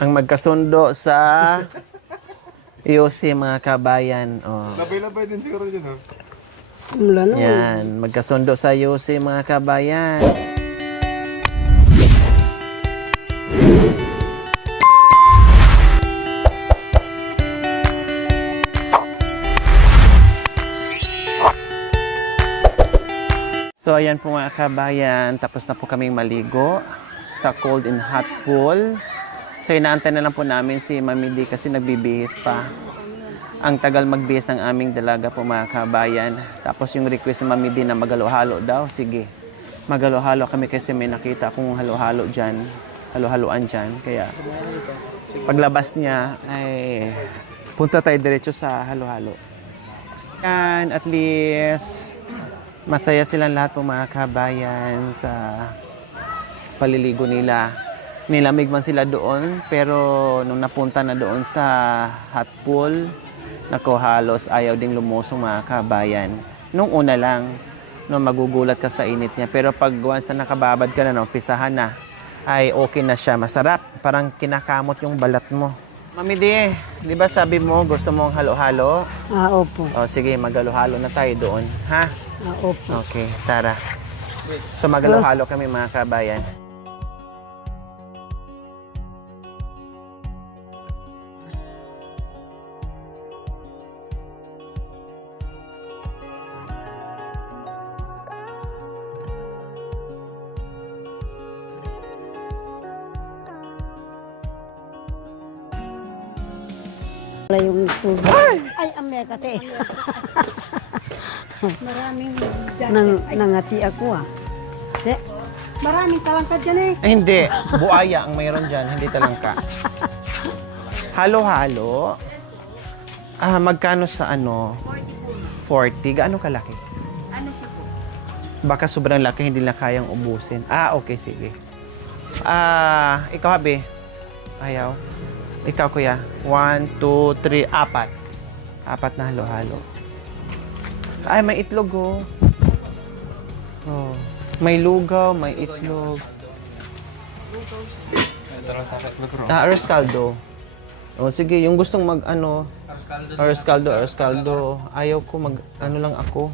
Ang magkasundo sa IOC mga kabayan. Oh. Labay-labay din siguro dyan, ha? Mula noon. Yan, magkasundo sa IOC mga kabayan. So ayan po mga kabayan, tapos na po kaming maligo sa cold and hot pool. So inaantay na lang po namin si Mami D kasi nagbibihis pa. Ang tagal magbihis ng aming dalaga po mga kabayan. Tapos yung request ni Mami D na magalo-halo daw, sige. Magalo-halo kami kasi may nakita akong halo-halo dyan. Halo-haloan dyan. Kaya paglabas niya ay punta tayo diretso sa halo-halo. And at least masaya silang lahat po mga kabayan sa paliligo nila. Nilamig man sila doon, pero nung napunta na doon sa hot pool, nako halos ayaw ding lumusong mga kabayan. Nung una lang, nung magugulat ka sa init niya. Pero pag once na nakababad ka na, pisahan na, ay okay na siya. Masarap, parang kinakamot yung balat mo. Mami di ba sabi mo gusto mong halo-halo? Opo. O sige, magalo-halo na tayo doon, ha? Opo. Okay, tara. So magalo-halo kami mga kabayan. Wala yung tubig. Ay, amya kasi. Maraming Nangati ako De, maraming talangkad dyan eh. Ay, hindi. Buaya ang mayroon dyan, hindi talangka. Halo-halo. Magkano sa ano? 40. Gaano kalaki? Ano siya po? Baka sobrang laki, hindi na kayang ubusin. Okay, sige. Ikaw, Habi? Ayaw. Ikaw, kuya. 1, 2, 3, 4. 4 na halo-halo. Ay, may itlog, oh. Oh. May lugaw, may itlog. Arroz caldo. Oh, sige, yung gustong arroz caldo. Ayaw ko ano lang ako.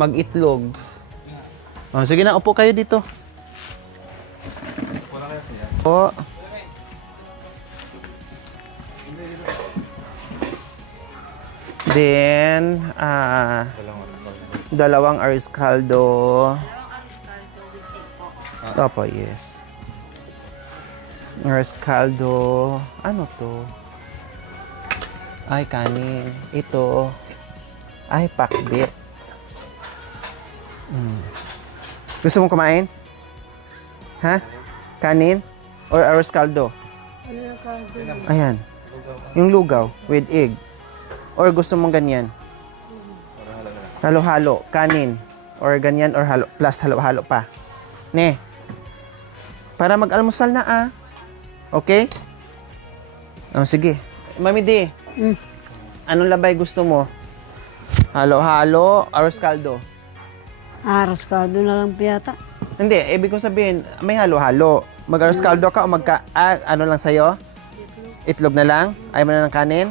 Mag-itlog. Oh, sige na, upo kayo dito. Oh. Then, dalawang arroz caldo. Opo, yes. Arroz caldo. Ano to? Ay, kanin. Ito. Ay, pakbit. Gusto mong kumain? Ha? Kanin? Or arroz caldo? Ayan. Yung lugaw with egg. Or gusto mong ganyan? Halo-halo, kanin. Or ganyan, or halo, plus halo-halo pa. Ne. Para mag-almusal na Okay? Sige. Mami D, anong labay gusto mo? Halo-halo, arroz caldo? aras ka doon na lang piyata. Hindi, ibig kong sabihin, may halo-halo. Mag-arroz caldo ka o ano lang sa'yo? Itlog na lang? Ayaw mo na ng kanin?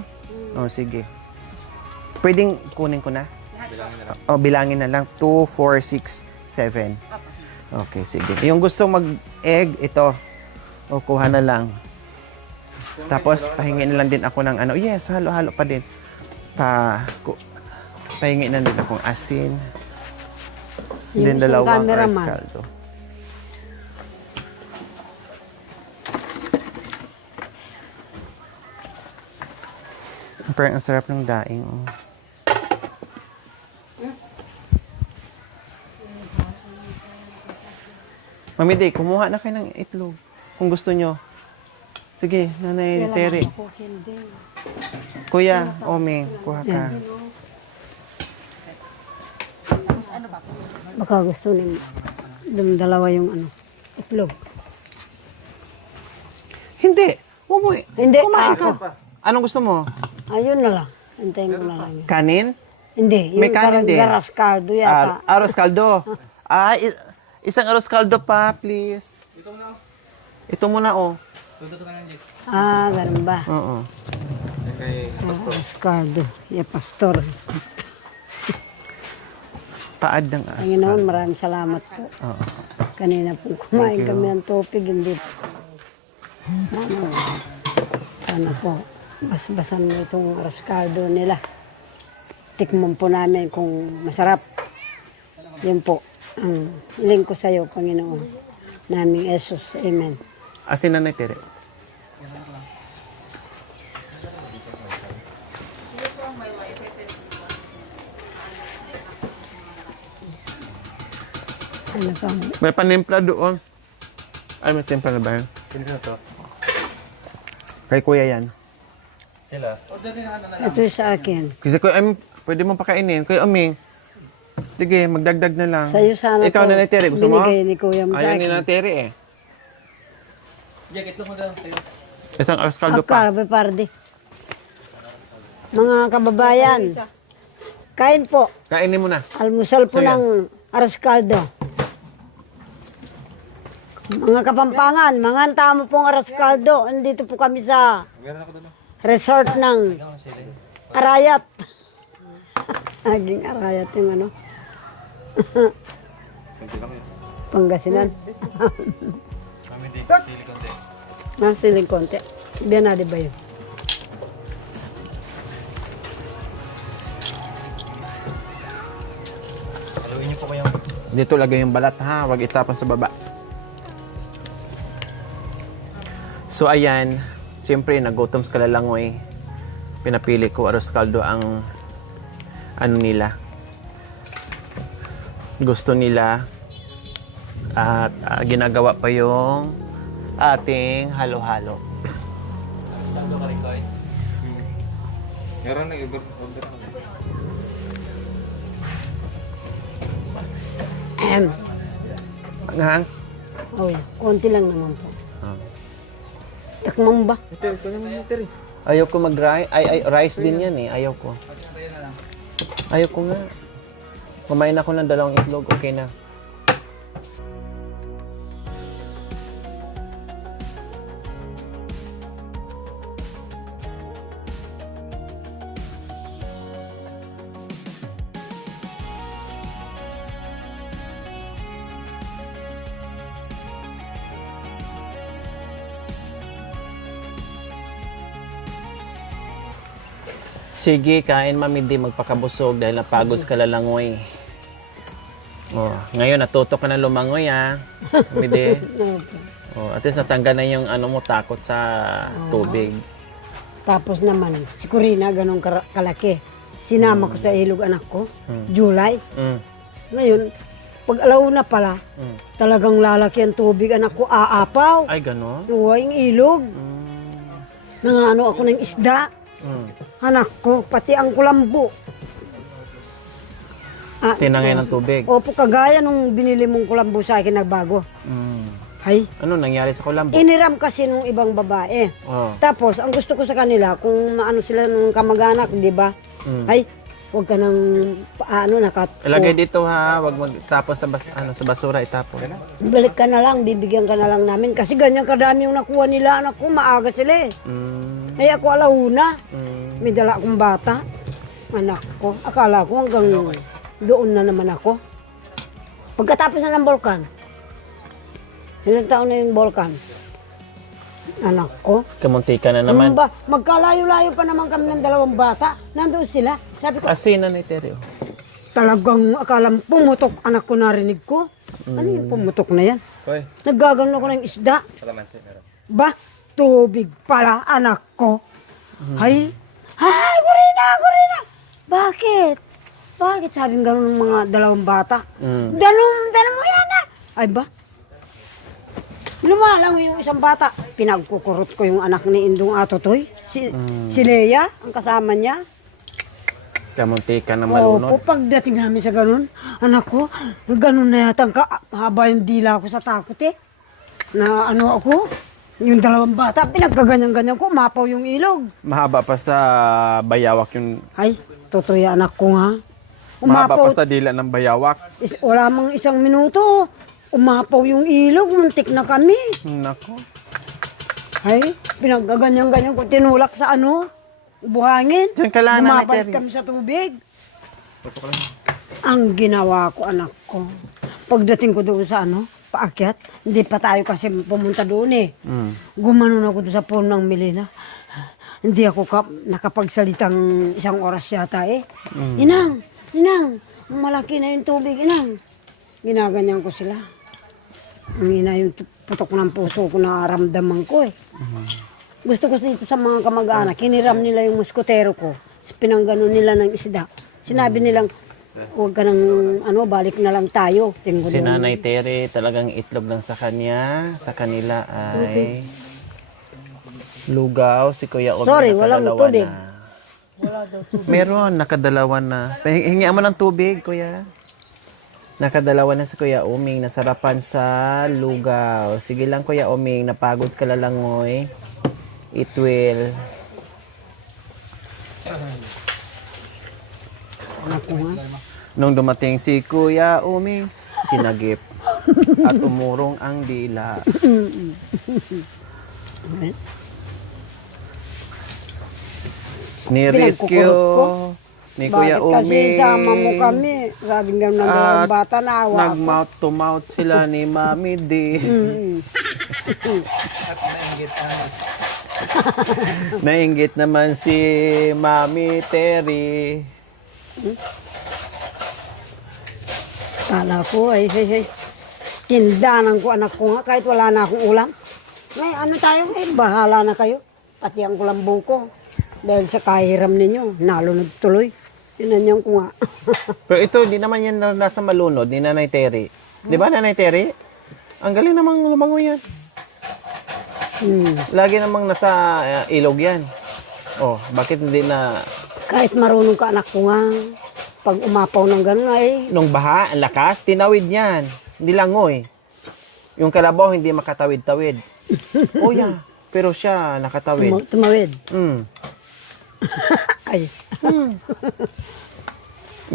Sige. Pwedeng kunin ko na? Bilangin na lang. 2, 4, 6, 7. Okay, sige. Yung gusto mag-egg, ito. Kuha na lang. Tapos, pahingi na lang din ako ng yes, halo-halo pa din. Pahingi na din akong asin. Yung Then, isang dalawang arroz cameraman. caldo. Parang ang sarap ng daing. Mami D, kumuha na kayo ng itlog. Kung gusto nyo. Sige, Nanay Terry. Kuya, Oming, kuha ka. Baka gusto ni dalawa yung itlog. Hindi. Huwag mo. Hindi, Kumain ako. ka. Anong gusto mo? Ayun na lang. Hintayin ko na lang yun. Kanin? Hindi, May yung kanin din. garas caldo yata. Arroz caldo. Isang arroz caldo pa, please. Ito muna, oh. Ah, ganun ba? Oo. Oscardo. Yeah, pastor. Paad ng as. Panginoon, maraming salamat po. Oo. Kanina po kumain kami ng tupig, hindi. Sana po, basbasan mo itong Oscardo nila. Tikman po namin kung masarap. Yun po, ang hiling ko sa iyo, Panginoon. Naming Jesus. Amen. Asin na Tere. Ano pa? May panimpla doon. Ay, may timpla na ba yun? Kay kuya yan. Ito yung sa akin. Kasi kuya, pwede mo pakainin. Kuya Aming, sige, magdagdag na lang. Sa'yo sana Ikaw to, na Tere, gusto mo? binigay ni Kuya mo sa Ayaw akin. ni na Tere eh. Isang Oscardo pa. Akarabe pardi. Mga kababayan, kain po. Kainin mo na. Almusal po So, yan. ng arroz caldo. Mga kapampangan, mga tamo pong arroz caldo. Andito po kami sa resort ng Arayat. Naging Arayat yung ano. Pangasinan. Siling konti. Biyan na, di ba yun? Dito lagay yung balat ha, wag itapon sa baba. So ayan, siyempre nagutom sa kalalangoy. Pinapili ko arroz caldo ang ano nila. Gusto nila at ginagawa pa yung ating halo-halo. Meron nag-order ko. Hang? Oh, konti lang naman po. Ah. Takmang ba? Ayaw ko mag-rice. Ay, rice din yan eh. Ayaw ko. Ayaw ko nga. Kumain ako ng 2 itlog. Okay na. Sige, kain mami, di magpakabusog dahil napagod ka lalangoy. Oh, ngayon natuto ka na lumangoy ah. Midi. Oh, at least natanggal na yung ano mo takot sa tubig. Tapos naman, si Corina, ganun kalaki. Sinama ko sa ilog anak ko, July. Mm. Ngayon, pag alauna pala, talagang lalaki ang tubig anak ko, aapaw. Ay, gano'n? Yung ilog. Mm. Nangano ako ng isda. Anak ko, pati ang kulambo. Tinangay ng tubig. Opo, kagaya nung binili mong kulambo sa akin nagbago. Mm. Ay, Ano nangyari sa kulambo? iniram kasi nung ibang babae. Oh. Tapos, ang gusto ko sa kanila, kung maano sila nung kamag-anak, di ba? Ay, huwag ka nang, Ilagay dito ha, wag magtapon sa basura itapon. balik ka na lang, bibigyan ka na lang namin. Kasi ganyan kadami yung nakuha nila, anak ko, maaga sila eh. Mm. Ay, ako alauna, Mm. may dala akong bata. Anak ko, akala ko hanggang doon na naman ako. Pagkatapos na ng volkan, ilang taon na yung volkan? Anak ko. Kamuntika na naman. Ba, magkalayo-layo pa naman kami ng 2 bata. Nandoon sila. Sabi ko, Asinan ni Tereo. talagang akalang pumutok anak ko narinig ko. Ano yung pumutok na yan? Hoy, Naggagano ko ng isda. kalamansi meron. Ba, tubig pala anak ko. Ay, Corina, Corina! Bakit? Bakit sabing gano'n ng mga 2 bata? Danom mo yan ah! Ay ba? Lumalang yung isang bata. Pinagkukurot ko yung anak ni Indong Atotoy. Si Leia, ang kasama niya. Kamuntika na Opo, malunod. pagdating namin sa ganun, anak ko, ganun na yata haba yung dila ko sa takot eh. Na ano ako, yung 2 bata, pinagkaganyan-ganyan ko, mapaw yung ilog. Mahaba pa sa bayawak yung... Ay, totoo yan, anak ko nga. Mahaba pa sa dila ng bayawak. Wala mang 1 minuto, umapaw yung ilog, muntik na kami. Nako. Ay, pinaggaganyan-ganyan ko, tinulak sa ano, buhangin. Diyan ka lang, Nanay Bumabalik Terry. kami sa tubig. Ang ginawa ko, anak ko, pagdating ko doon sa ano, paakyat, hindi pa tayo kasi pumunta doon eh. Mm. Gumanon ako doon sa puno ng Milena. Hindi ako nakapagsalitang isang oras yata eh. Inang, malaki na yung tubig, inang. Ginaganyan ko sila. Ang ina yung putok ng puso ko na ramdaman ko eh. Gusto ko dito sa mga kamag-anak, hiniram nila yung muskotero ko. Pinanggano nila ng isda. Sinabi nilang, huwag ka nang, balik na lang tayo. Tingko Si doon. Nanay Tere, talagang itlog lang sa kanya. Sa kanila ay lugaw. Si Kuya Omi Sorry, walang nakadalawa tubig. na. Meron, nakadalawa na. Hingian mo ng tubig, Kuya. Nakadalawa na si Kuya Uming. Nasarapan sa lugaw. Sige lang, Kuya Uming. Napagod ka lang, ngoy. It will. Anak ko nga. Nung dumating si Kuya Uming, sinagip. At umurong ang dila. Snirescue Pinagkukurot ni Kuya Bakit kasi Uming. sama mo kami? Sabi nga ng dalawang bata na awa ako. Nag-mouth to mouth sila ni Mami D. Nainggit naman si Mami Terry. Kala ko ay tindanan ko anak ko nga kahit wala na akong ulam. May ano tayo, bahala na kayo. Pati ang kulambo ko. Dahil sa kahiram ninyo, nalunod tuloy. Tinanyan ko nga. Pero ito, di naman yan nasa malunod ni Nanay Terry. Di ba, Nanay Terry? Ang galing namang lumangoy yan. Lagi namang nasa ilog yan. Oh, bakit hindi na... Kahit marunong ka anak ko nga, pag umapaw ng gano'n ay Nung baha, ang lakas, tinawid yan. Hindi langoy. Yung kalabaw, hindi makatawid-tawid. Oh, yeah. Pero siya, nakatawid. tumawid. Mm. Ay,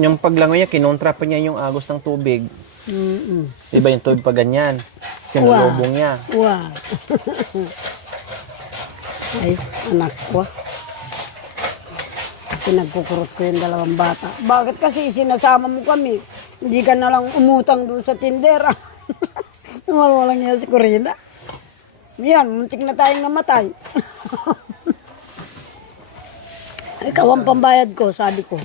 Yung paglangoy niya, kinontra pa niya yung agos ng tubig. Diba yung tubig pa ganyan? Sinulubong niya. wow. Ay, anak ko. Pinagkukurot ko yung dalawang bata. Bakit kasi sinasama mo kami? Hindi ka na lang umutang doon sa tindera. Walang yan si Corina. Yan, muntik na tayong namatay. Ikaw ang pambayad ko, sabi ko.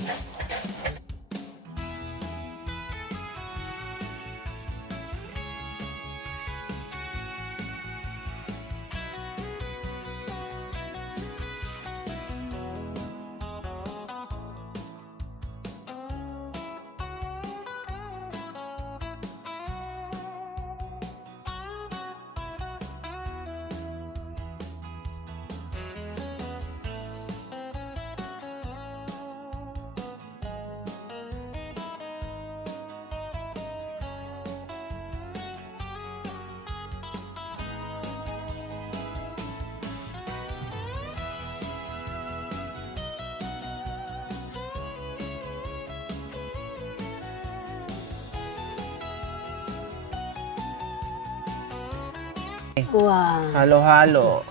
Wow. Halo-halo.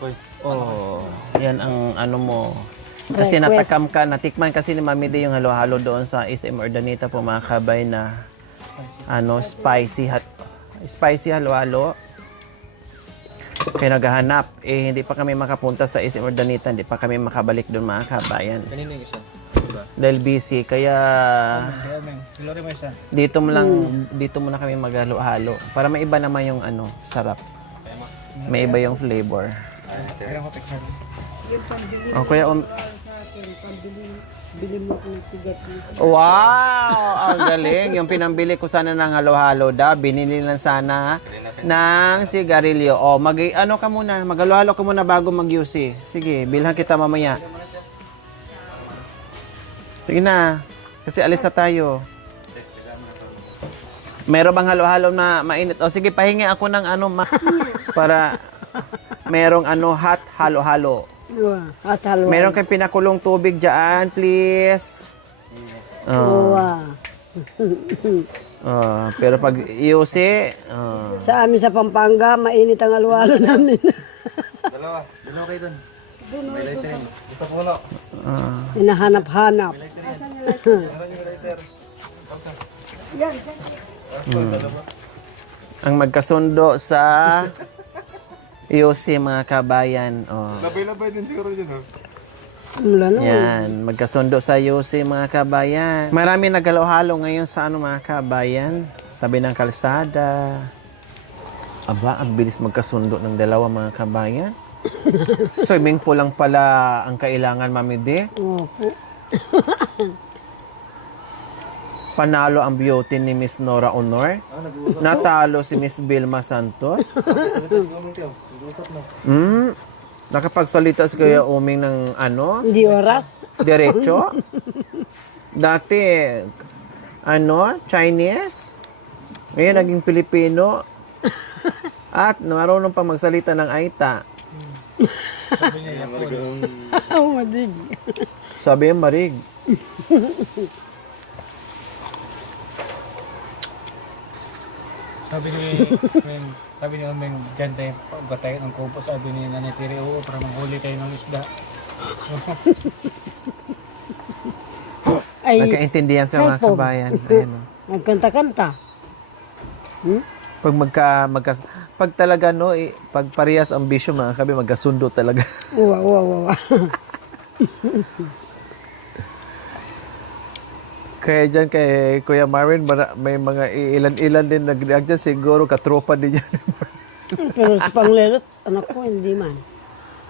Oh, yan ang ano mo. Kasi Request. natakam ka, natikman kasi ni Mami D yung halo-halo doon sa SM Urdaneta po mga kabay na spicy halo-halo. Kaya naghahanap, hindi pa kami makapunta sa SM Urdaneta, hindi pa kami makabalik doon mga kabayan. Kanina yung isa. Diba? Dahil busy, kaya Silori mo isa. dito muna kami maghalo-halo para may iba naman yung sarap. May iba yung flavor. Meron ko picture. Oh, kuya, Bili mo ko ng tigat dito. wow! Ang galing. Yung pinambili ko sana ng halo-halo daw, binili lang sana ng sigarilyo. O, ka muna. Maghalo-halo ka muna bago mag-UC. Sige, bilhan kita mamaya. Sige na. Kasi alis na tayo. Meron bang halo-halo na mainit? O, sige, pahingi ako ng para merong hot halo-halo. Wow. At halwa. Meron kayong pinakulong tubig dyan, please. Wow. Pero pag iusi, Sa amin sa Pampanga, mainit ang alwalo namin. Dalawa kayo dun. May lighter yun. Ito puno. Hinahanap-hanap. Meron yung lighter. Yan. Ang magkasundo sa IOC mga kabayan. Oh. Labay-labay din siguro yun, oh. Wala na. Yan, magkasundo sa IOC mga kabayan. Marami naghalo-halo ngayon sa ano mga kabayan. Tabi ng kalsada. Aba, ang bilis magkasundo ng dalawa mga kabayan. Swimming pool lang pala ang kailangan, Mami D. Opo. Panalo ang beauty ni Miss Nora Honor. Natalo si Miss Vilma Santos. Nakapagsalita si Kuya Uming ng ano, Hindi oras. diretso. Dati, ano, Chinese. Ngayon, naging Pilipino. At marunong pa magsalita ng Aita. Madig. Sabi yung marig. Sabi ni Omeng, dyan tayo pagbatay ng kubo. Sabi ni Nanay Tiri, oo, para manghuli tayo ng isda. Ay, Nagkaintindihan sa mga Cellphone. kabayan. Ayan, oh. nagkanta-kanta. Pag talaga no, pag parehas ang bisyo mga kabi, magkasundo talaga. Uwa. Kaya dyan kay Kuya Marvin, may mga ilan-ilan din nag-react dyan, siguro katropa din yan. Pero sa panglelot, anak ko, hindi man.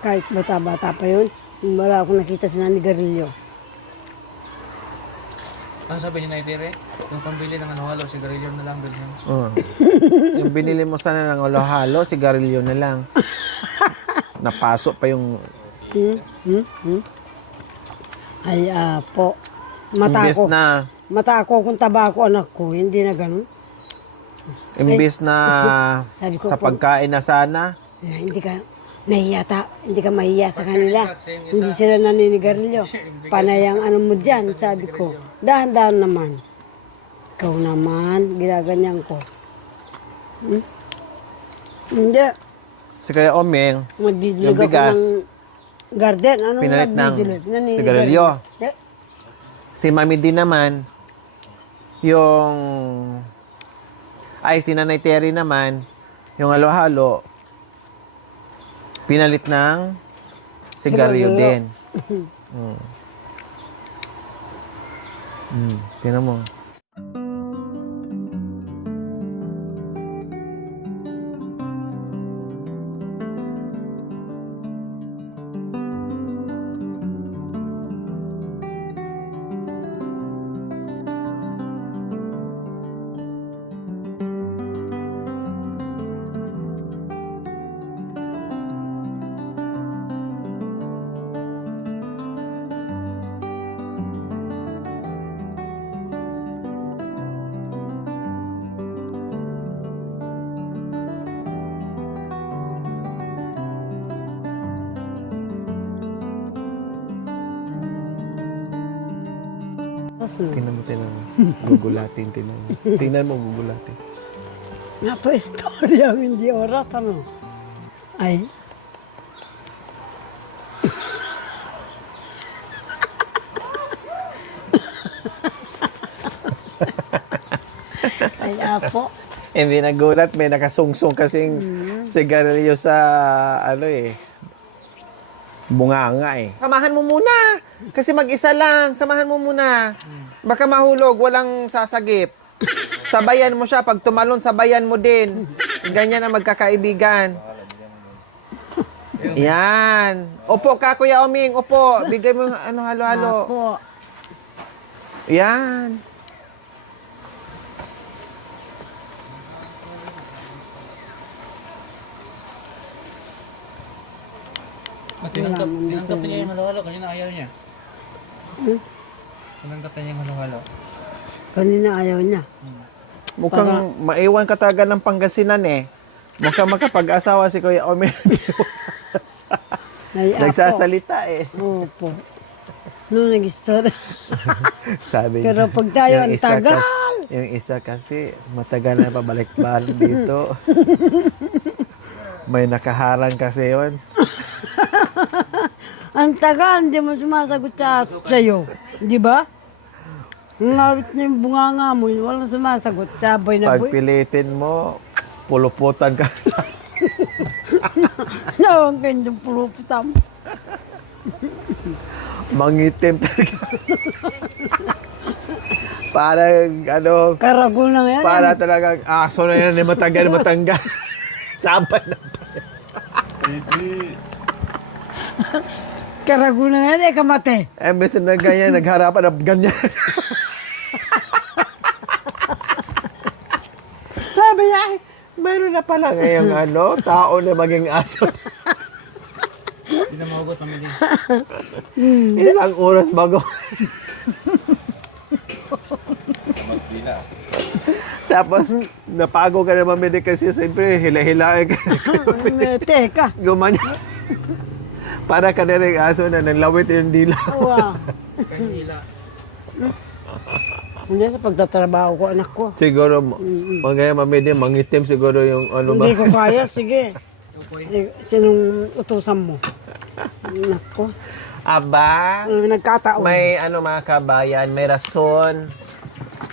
Kahit bata-bata pa yun, wala akong nakita si Nani Garillo. Ano sabi ni Nanay Tiri? Yung pambili ng halo, sigarilyo na lang bilhin. Oh. Yung binili mo sana ng halo, sigarilyo na lang. Napasok pa yung Ay, po. Mata imbis ko. na Mata ko kung tabako anak ko, hindi na ganun. imbis na Sabi ko, sa pagkain na sana. na hindi ka mahiya sa kanila. Hindi sila naninigarilyo. Panay ang ano mo dyan, sabi ko. Dahan-dahan naman. Ikaw naman, ginaganyan ko. Hindi. Si Kuya Omeng, Magdidilig Yung ako bigas, ng garden. Anong pinalit ng magdidilig? Naninigarilyo. sigarilyo. Eh, Si Mami D naman, yung... Ay, si Nanay Terry naman, yung halo-halo, pinalit ng sigarilyo din. Tingnan mo. Tingnan mo. Gugulatin, tingnan mo. Tingnan mo, gugulatin. nga po istorya, hindi oras, ano. Ay. Ay, apo. Hindi nagulat, may nakasungsong kasing sigarilyo sa, ano bunganga Samahan mo muna! Kasi mag-isa lang, samahan mo muna. Baka mahulog, walang sasagip. Sabayan mo siya, pag tumalon, sabayan mo din. Ganyan ang magkakaibigan. Yan. Opo ka, Kuya Oming, opo. Bigay mo yung ano, halo-halo. Apo. Yan. Tinanggap niya yung halo-halo, kanina ayaw niya. Tinanggap niya yung halo-halo. Kanina ayaw niya. Mukhang maiwan ka talaga ng Pangasinan Mukhang makapag-asawa si Kuya Oming. Ay, apo. Nagsasalita Opo. No, nag-istorya. Sabi Pero pag tayo ang tagal. Yung isa kasi, matagal na pabalik-balik dito. May nakaharang kasi yun. Ang tagal, hindi mo sumasagot sa'yo. Di ba? Ngarit na yung bunganga mo, walang sumasagot. Sabay na boy. Pagpilitin mo, puluputan ka. Nawang kanyang puluputam. Mangitim talaga. Parang ano, Karago na yan. para talagang aso na yan, matanggal. Sabay na. Karago na yan, kamate. Imbes na ganyan, nagharapan ng ganyan. Sabi niya, "Ay, mayroon na pala ngayong ano, tao na maging aso." Hindi na mahugot namin din. Isang oras bago. Tapos, napago ka naman medyo kasi siyempre, hila-hilain ka. Teka. Gumanya. Para ka na rin aso na nanlawit yung dila. Wow. Hindi sa pagtatrabaho ko, anak ko. Siguro, mga mamedi, mangitim siguro yung ano ba. Hindi ko kaya, sige. Sinong utusan mo? Anak ko. Aba, Nagkataon. may ano mga kabayan, may rason,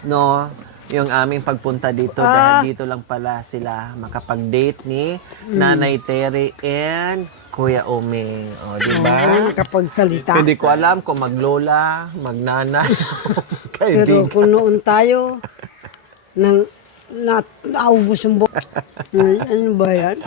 no, yung aming pagpunta dito dahil dito lang pala sila makapag-date ni Nanay Terry and Kuya Ome. O, di ba? Nakapagsalita. Hindi ko alam kung maglola, magnana, Pero kaibigan. kung noon tayo, naubos yung buhay. Ano ba yan?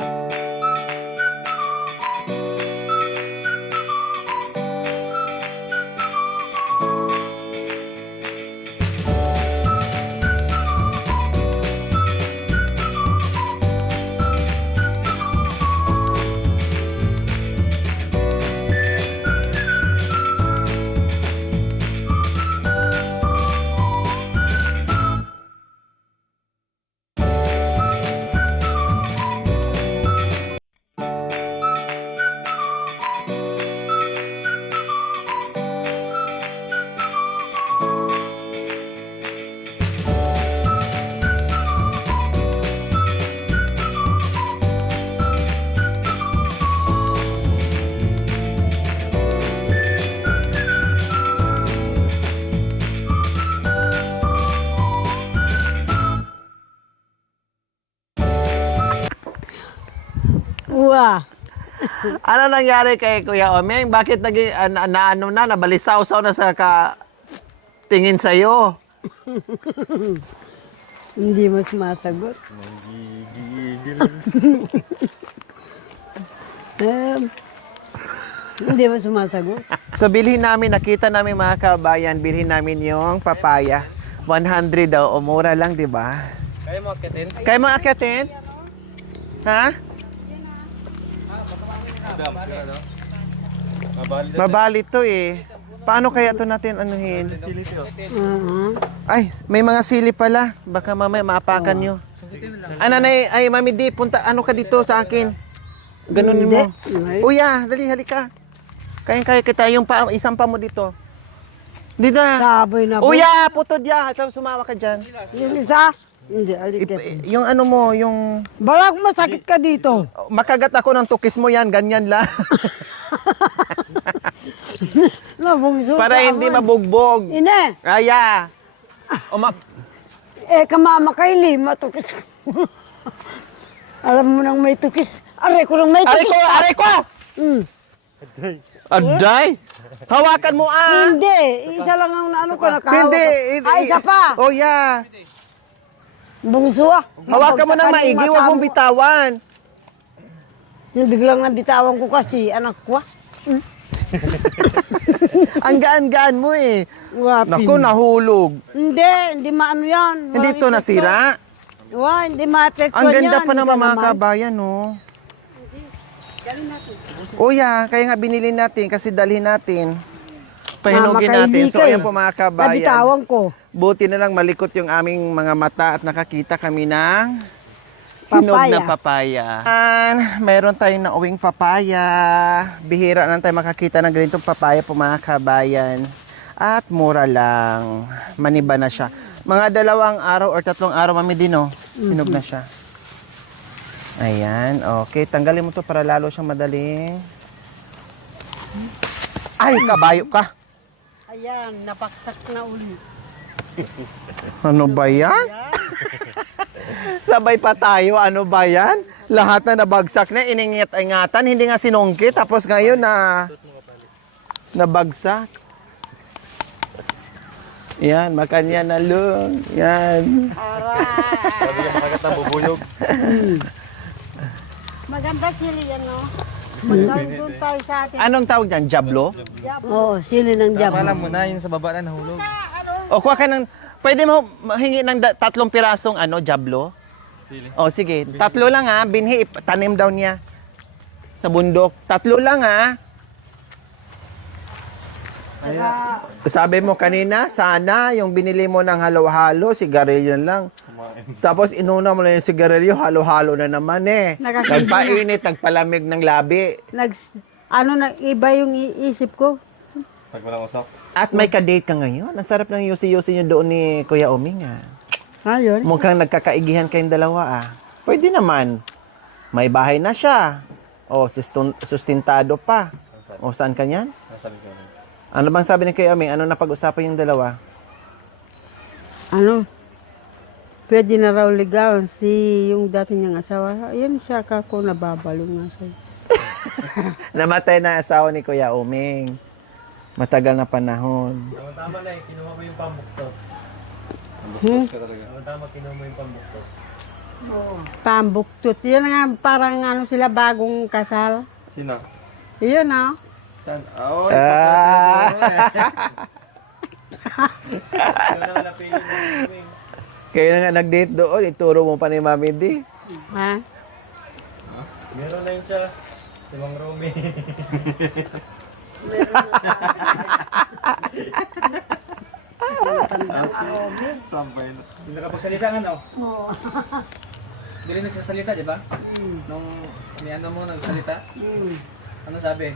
Uwa. Ano nangyari kay Kuya Omeng? Bakit naging nabalisaw-saw na sa tingin sa'yo? Hindi mo sumasagot. Hindi mo sumasagot. So bilhin namin, nakita namin mga kabayan, bilhin namin yung papaya. 100 daw, o mura lang, di ba? Kaya mo akitin? Kaya mo akitin? Ha? Mabali to eh. Paano kaya to natin anuhin? Ay, may mga sili pala. Baka mamaya maapakan nyo. Ay, Mami Di, punta, ano ka dito sa akin? Ganunin mo. Hindi. Uya, dali, halika. Kaya kita, yung isang pa mo dito. Dito na. Saboy na po. Uya, putod ya. Tapos sumawa ka dyan. Yung isa? Hindi, alikit. Yung ano mo, yung... Balak masakit ka dito. Makagat ako ng tukis mo yan, ganyan lang. Nabungso Para hindi mabugbog. Ine, Aya. kamama kay lima tukis. Alam mo nang may tukis. Aray ko nang may Aray tukis. ko! Aray ko! Hmm. Aday! Hawakan mo ah! Hindi, isa lang ang ano ko nakahawak. Hindi! Ay, isa pa. Oh yeah! Bungso ah. Hawakan mo ng maigi, huwag mong bitawan. Yung biglang nabitawan ko kasi, anak ko ah. Ang gaan-gaan mo eh. Wapin. Naku, nahulog. Hindi maano yan. Hindi to nasira. Hindi ma-apekto Ang ganda yan. pa naman Hindi mga naman. kabayan, no? Oh yeah, kaya nga binili natin kasi dalhin natin. Pahinugin natin. So ayan po mga kabayan. Nabitawan ko. Buti na lang malikot yung aming mga mata at nakakita kami ng hinog na papaya. Mayroon tayong nauwing papaya. Bihira lang tayo makakita ng ganitong papaya po mga kabayan. At mura lang. Maniba na siya. Mga 2 araw or 3 araw, Mami Dino, hinog na siya. Ayan, okay. Tanggalin mo to para lalo siyang madaling. Ay, kabayo ka. Ayan, napaksak na uli. Ano ba yan? Sabay pa tayo, ano ba yan? Lahat na nabagsak na, iningit-ingatan, hindi nga sinungkit, tapos ngayon na nabagsak. Yan, makanya na lang. Yan. Sabi ka makagat na bubuyog. Maganda sili yan, no? Magandang tayo sa atin. Anong tawag dyan? Jablo? Oo, sili ng jabo. Alam mo na, yung sa baba na nahulog. O kuha ka ng, pwede mo mahingi ng 3 pirasong jablo? Sili. O sige, 3 lang ha, binhi, tanim daw niya. Sa bundok. 3 lang ha. Sabi mo kanina, sana yung binili mo ng halo-halo, sigarilyo lang. Tapos inuna mo na yung sigarilyo, halo-halo na naman eh. Nakakindi Nagpainit, nagpalamig ng labi. Iba yung isip ko. Pag walang usok. At may ka-date ka ngayon. Ang sarap ng yusi-yusi nyo doon ni Kuya Oming ah. Ayun. Mukhang nagkakaigihan kayong dalawa ah. Pwede naman. May bahay na siya. O, sustentado pa. O, saan ka niyan? Nasabi ko rin. Ano bang sabi ni Kuya Oming? Ano na pag-usapan yung dalawa? Pwede na raw ligawan yung dati niyang asawa. Ayun siya kako nababalo nga sa'yo. Namatay na asawa ni Kuya Oming. Matagal na panahon. Tama na kinuha mo yung pambukto. Ka talaga. Tama, kinuha mo yung pambukto. Pambuktot. Yan nga parang sila bagong kasal. Sino? Yun ah. Saan? Oh, Ah, Ito na napili mo. kayo na nga nag-date doon. Ituro mo pa ni Mami D. Ha? Meron na yun siya. Si Mang Romy. Sampay na. Hindi nakapagsalita nga, no? Oo. Hindi nagsasalita, di ba? Nung ano mo nagsalita? Ano sabi?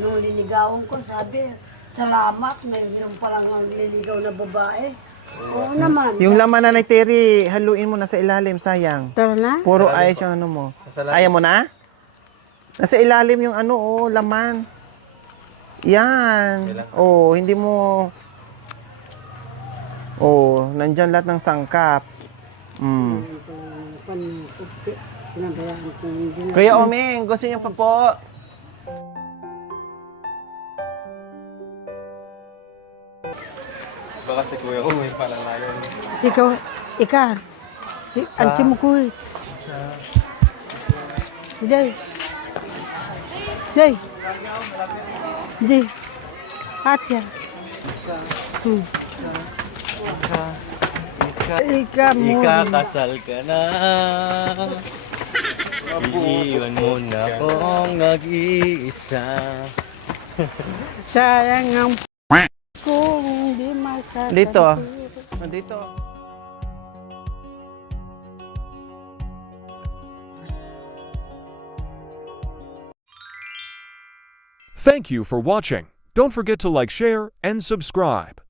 Nung linigawan ko, sabi, salamat, mayroon palang liligaw na babae. Oo naman. Yung laman na ni Terry, haluin mo na sa ilalim, sayang. Tara na. Puro ayos yung ano mo. Ayaw mo na? Nasa ilalim yung laman. Yan. Oh, hindi mo... Oh, nandyan lahat ng sangkap. Kuya Oming, gusto niyo pa po? Baka si Kuya Uy, palang layon. Ikaw, anti mo ko eh. Jay. Atya. Ika mo. Ikakasal ka na. Iiwan mo na akong nag-iisa. Sayang ang kung hindi makakasal. Dito. Dito. Thank you for watching. Don't forget to like, share, and subscribe.